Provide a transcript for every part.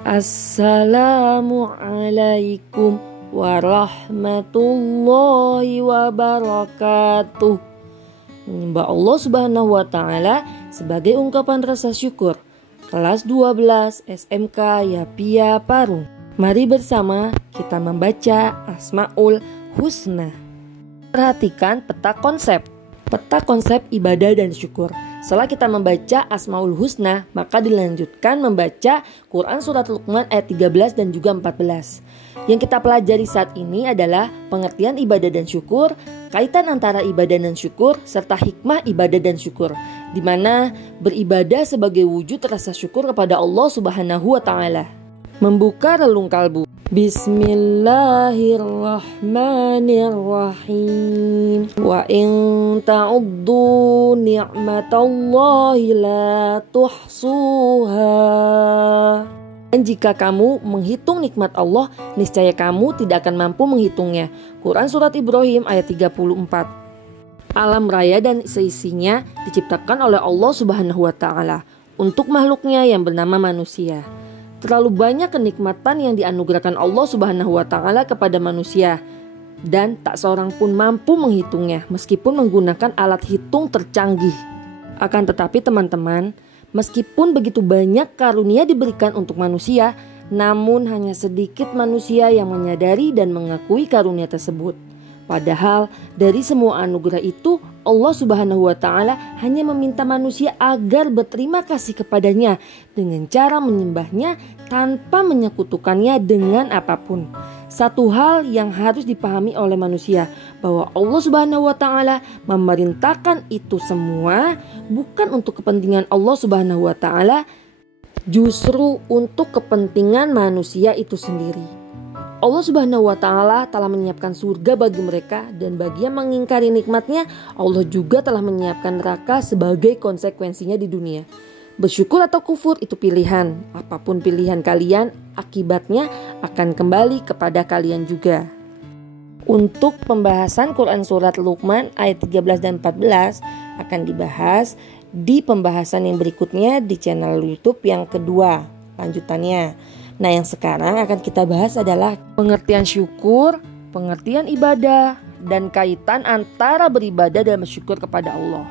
Assalamualaikum warahmatullahi wabarakatuh. Menyembah Allah Subhanahu wa Ta'ala sebagai ungkapan rasa syukur. Kelas 12 SMK Yapia Parung. Mari bersama kita membaca Asmaul Husna. Perhatikan peta konsep. Peta konsep ibadah dan syukur. Setelah kita membaca Asmaul Husna, maka dilanjutkan membaca Quran Surat Luqman ayat 13 dan juga 14. Yang kita pelajari saat ini adalah pengertian ibadah dan syukur, kaitan antara ibadah dan syukur, serta hikmah ibadah dan syukur, di mana beribadah sebagai wujud rasa syukur kepada Allah Subhanahu wa Ta'ala. Membuka relung kalbu. Bismillahirrahmanirrahim. Wa in ta'uddu ni'matallahi la tuhsuha. Dan jika kamu menghitung nikmat Allah, niscaya kamu tidak akan mampu menghitungnya. Quran Surat Ibrahim ayat 34. Alam raya dan seisinya diciptakan oleh Allah Subhanahu wa Ta'ala untuk makhluknya yang bernama manusia. Terlalu banyak kenikmatan yang dianugerahkan Allah Subhanahu wa Ta'ala kepada manusia, dan tak seorang pun mampu menghitungnya meskipun menggunakan alat hitung tercanggih. Akan tetapi teman-teman, meskipun begitu banyak karunia diberikan untuk manusia, namun hanya sedikit manusia yang menyadari dan mengakui karunia tersebut. Padahal dari semua anugerah itu, Allah Subhanahu wa Ta'ala hanya meminta manusia agar berterima kasih kepadanya dengan cara menyembahnya tanpa menyekutukannya dengan apapun. Satu hal yang harus dipahami oleh manusia, bahwa Allah Subhanahu wa Ta'ala memerintahkan itu semua bukan untuk kepentingan Allah Subhanahu wa Ta'ala, justru untuk kepentingan manusia itu sendiri. Allah Subhanahu wa Ta'ala telah menyiapkan surga bagi mereka, dan bagi yang mengingkari nikmatnya, Allah juga telah menyiapkan neraka sebagai konsekuensinya di dunia. Bersyukur atau kufur itu pilihan. Apapun pilihan kalian, akibatnya akan kembali kepada kalian juga. Untuk pembahasan Quran Surat Luqman ayat 13 dan 14 akan dibahas di pembahasan yang berikutnya di channel YouTube yang kedua, lanjutannya. Nah, yang sekarang akan kita bahas adalah pengertian syukur, pengertian ibadah, dan kaitan antara beribadah dan bersyukur kepada Allah.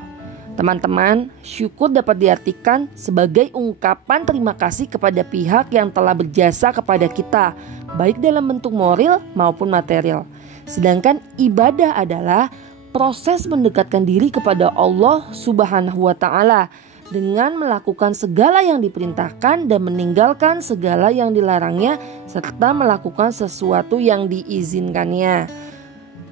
Teman-teman, syukur dapat diartikan sebagai ungkapan terima kasih kepada pihak yang telah berjasa kepada kita, baik dalam bentuk moral maupun material. Sedangkan ibadah adalah proses mendekatkan diri kepada Allah Subhanahu wa Ta'ala dengan melakukan segala yang diperintahkan dan meninggalkan segala yang dilarangnya, serta melakukan sesuatu yang diizinkannya.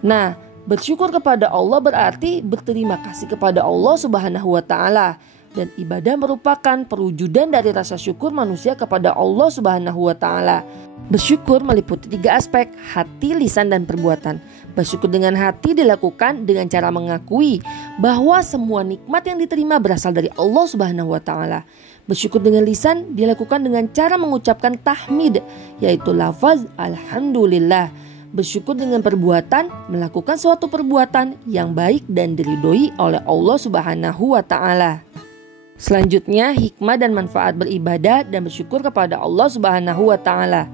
Nah, bersyukur kepada Allah berarti berterima kasih kepada Allah Subhanahu wa Ta'ala, dan ibadah merupakan perwujudan dari rasa syukur manusia kepada Allah Subhanahu wa Ta'ala. Bersyukur meliputi 3 aspek: hati, lisan, dan perbuatan. Bersyukur dengan hati dilakukan dengan cara mengakui bahwa semua nikmat yang diterima berasal dari Allah Subhanahu wa Ta'ala. Bersyukur dengan lisan dilakukan dengan cara mengucapkan tahmid, yaitu lafaz alhamdulillah. Bersyukur dengan perbuatan, melakukan suatu perbuatan yang baik dan diridhoi oleh Allah Subhanahu wa Ta'ala. Selanjutnya, hikmah dan manfaat beribadah dan bersyukur kepada Allah Subhanahu wa Ta'ala.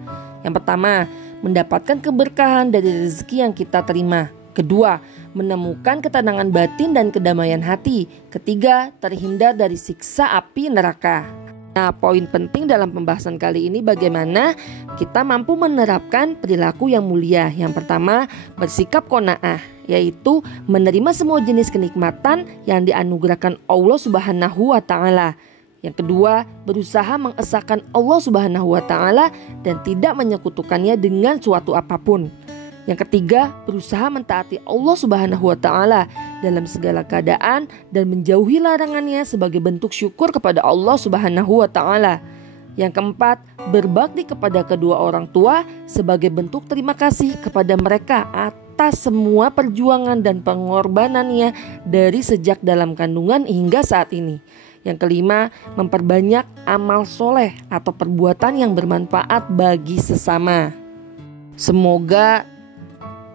Yang pertama, mendapatkan keberkahan dari rezeki yang kita terima. Kedua, menemukan ketenangan batin dan kedamaian hati. Ketiga, terhindar dari siksa api neraka. Nah, poin penting dalam pembahasan kali ini bagaimana kita mampu menerapkan perilaku yang mulia. Yang pertama, bersikap qanaah, yaitu menerima semua jenis kenikmatan yang dianugerahkan Allah Subhanahu wa Ta'ala. Yang kedua, berusaha mengesahkan Allah Subhanahu wa Ta'ala dan tidak menyekutukannya dengan suatu apapun. Yang ketiga, berusaha mentaati Allah Subhanahu wa Ta'ala dalam segala keadaan dan menjauhi larangannya sebagai bentuk syukur kepada Allah Subhanahu wa Ta'ala. Yang keempat, berbakti kepada kedua orang tua sebagai bentuk terima kasih kepada mereka atas semua perjuangan dan pengorbanannya dari sejak dalam kandungan hingga saat ini. Yang kelima, memperbanyak amal soleh atau perbuatan yang bermanfaat bagi sesama. Semoga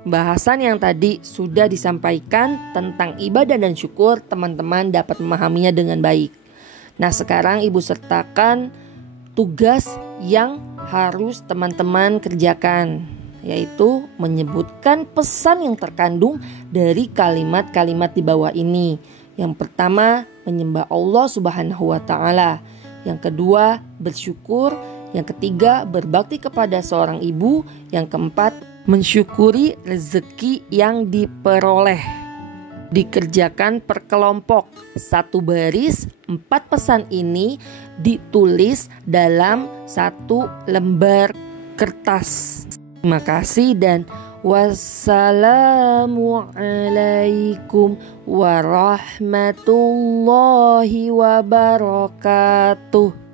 bahasan yang tadi sudah disampaikan tentang ibadah dan syukur teman-teman dapat memahaminya dengan baik. Nah, sekarang Ibu sertakan tugas yang harus teman-teman kerjakan, yaitu menyebutkan pesan yang terkandung dari kalimat-kalimat di bawah ini. Yang pertama, menyembah Allah Subhanahu wa Ta'ala. Yang kedua, bersyukur. Yang ketiga, berbakti kepada seorang ibu. Yang keempat, mensyukuri rezeki yang diperoleh. Dikerjakan per kelompok, satu baris. 4 pesan ini ditulis dalam satu lembar kertas. Terima kasih dan wassalamualaikum warahmatullahi wabarakatuh.